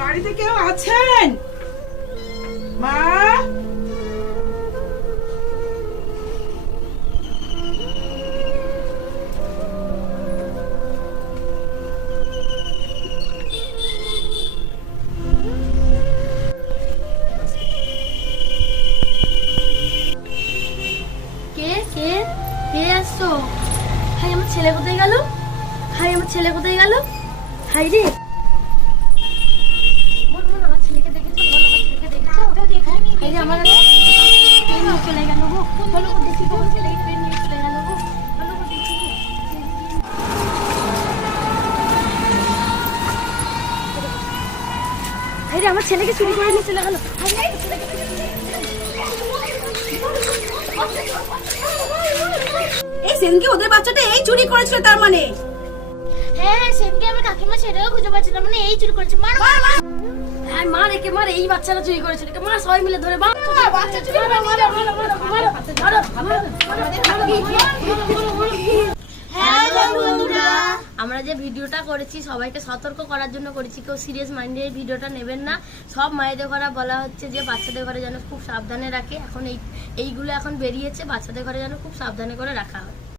বাড়িতে কেউ আছেন? মা, কে কে কে আসছো? হাই, আমার ছেলে কোথায় গেল? হাই, আমার ছেলে কোথায় গেল? হাই রে, বল বল, আমার ছেলেকে দেখেছো? বল, আমার ছেলেকে দেখেছো? হাই রে, আমার ট্রেন নিয়ে চলে গেল গো। বলো গো, দেখি গো, আমার ছেলেকে ট্রেন নিয়ে চলে গেল গো। বলো গো, দেখি গো। হাই রে, আমার ছেলেকে চুরি করে নিয়ে চলে গেল। হাই রে, এই সেনকে ওদের বাচ্চাটা এই চুরি করেছিল তার মানে? হ্যাঁ, সেদিনকে আমার কাকিমা ছেলেও খুঁজে পাচ্ছিল, মানে এই চুরি করেছে। মার মার মার, হ্যাঁ মার, একে মার, এই বাচ্চারা চুরি করেছে, একে মার, সবাই মিলে ধরে বাচ্চা চুরি করে নিয়ে যাও। আমরা যে ভিডিওটা করেছি সবাইকে সতর্ক করার জন্য করেছি, কেউ সিরিয়াস মাইন্ডে এই ভিডিওটা নেবেন না। সব মায়েদের ঘরে বলা হচ্ছে যে বাচ্চাদের ঘরে যেন খুব সাবধানে রাখে। এখন এইগুলো এখন বেরিয়েছে, বাচ্চাদের ঘরে যেন খুব সাবধানে করে রাখা হয়।